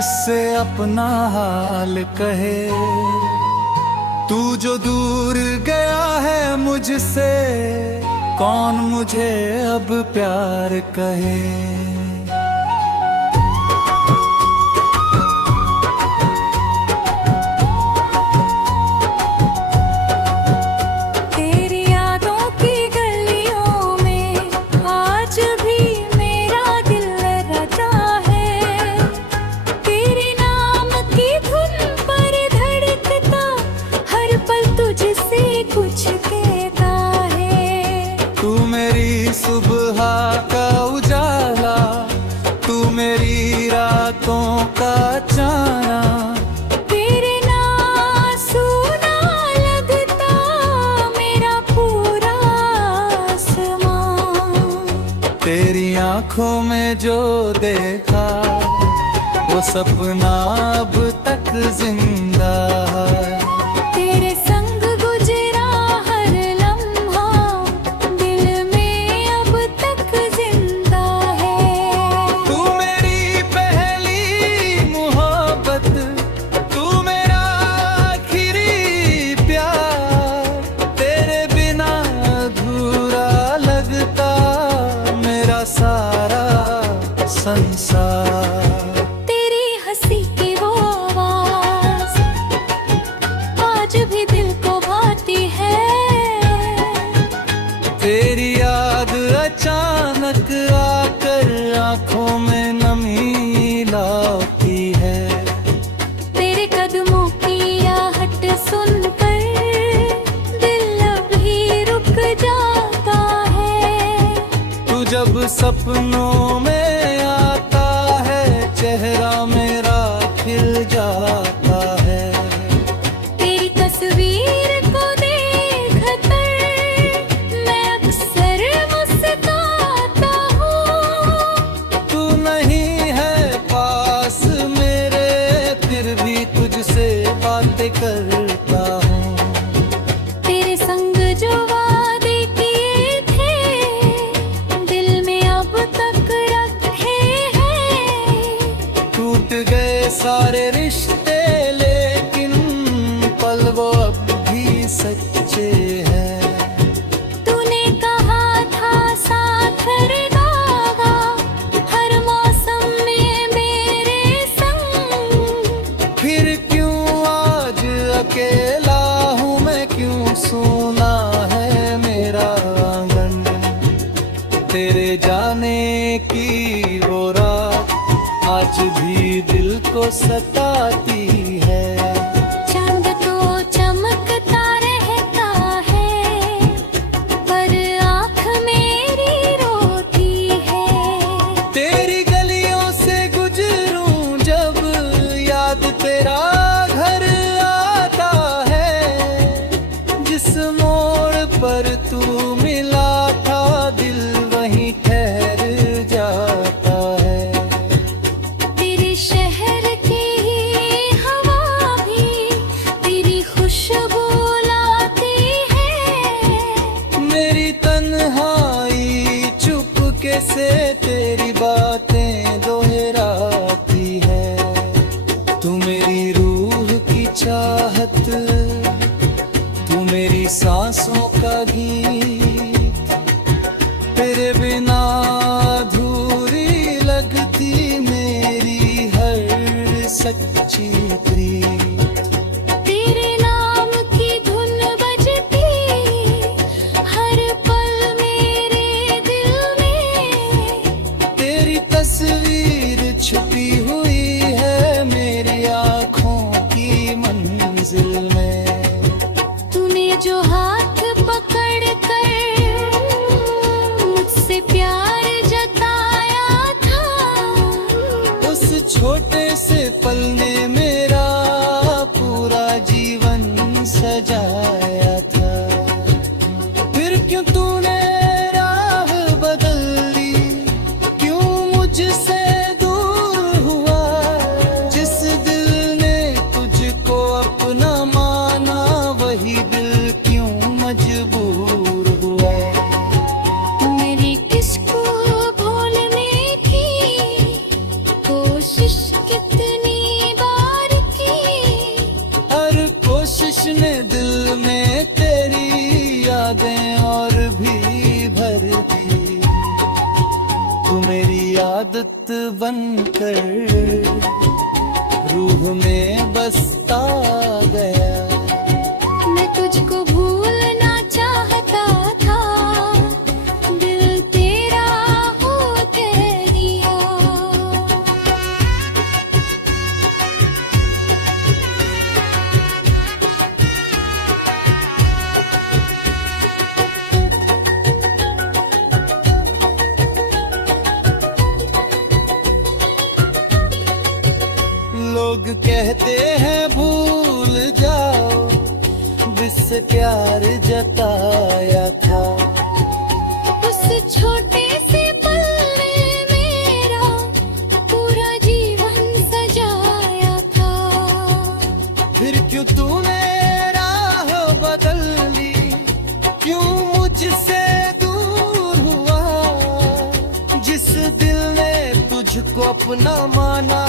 किससे अपना हाल कहे। तू जो दूर गया है मुझसे, कौन मुझे अब प्यार कहे। सुबह का उजाला, तू मेरी रातों का चाना। तेरे ना सुना लगता मेरा पूरा आसमां। तेरी आंखों में जो देखा वो सपना अब तक जिंदा है। तेरे संग गुजरा हर लम्हा दिल में अब तक जिंदा है। तू मेरी पहली मोहब्बत, तू मेरा आखिरी प्यार। तेरे बिना अधूरा लगता मेरा सारा संसार। तेरी हंसी की वो आवाज आज भी दिल को भाती है। तेरी याद अचानक आकर आंखों में नमी लाती है। तेरे कदमों की आहट सुनकर दिल अभी रुक जाता है। तू जब सपनों में आता है, चेहरा मेरा खिल जाता है। तेरी तस्वीर को देखकर मैं अक्सर मुस्कुराता हूँ। तू नहीं है पास मेरे, फिर भी तुझसे बातें करता हूँ। तेरे संग जो वादे किए थे दिल में अब तक रखे हैं। टूट गए सारे रिश्ते लेकिन पल वो अब भी सच्चे हैं। तूने कहा था साथ रहेगा हर मौसम में मेरे संग। फिर क्यों आज अकेला हूँ मैं, क्यों सूना है मेरा आंगन। तेरे जाने की वो रात आज भी दिल को सताती है। चांद तो चमकता रहता है पर आँख मेरी रोती है। तेरी गलियों से गुजरूं जब याद तेरा घर आता है। जिस मोड़ पर तू मिला था दिल वहीं ठहर जाता है। तेरे शहर की हवा भी तेरी खुशबू लाती है। मेरी तन्हाई चुपके से तेरी बातें दोहराती है। तू मेरी रूह की चाहत, तू मेरी सांसों का गीत। तेरे बिना अधूरी लगती मेरी हर सच्ची प्रीत। तेरे नाम की धुन बजती हर पल मेरे दिल में। तेरी तस्वीर छुपी हुई है मेरी आँखों की मंजिल में। तूने जो हाथ पकड़ कर मुझसे प्यार जताया था। उस छोटे से पल ने मेरे ने दिल में तेरी यादें और भी भर दी। तू मेरी आदत बनकर रूह में बसता गया। मैं तुझको भूलना चाहता था, दिल तेरा होते दिया। लोग कहते हैं भूल जाओ, जिससे प्यार जताया था। उस छोटे से पल ने मेरा पूरा जीवन सजाया था। फिर क्यों तूने राह बदल ली, क्यों मुझसे दूर हुआ। जिस दिल ने तुझको अपना माना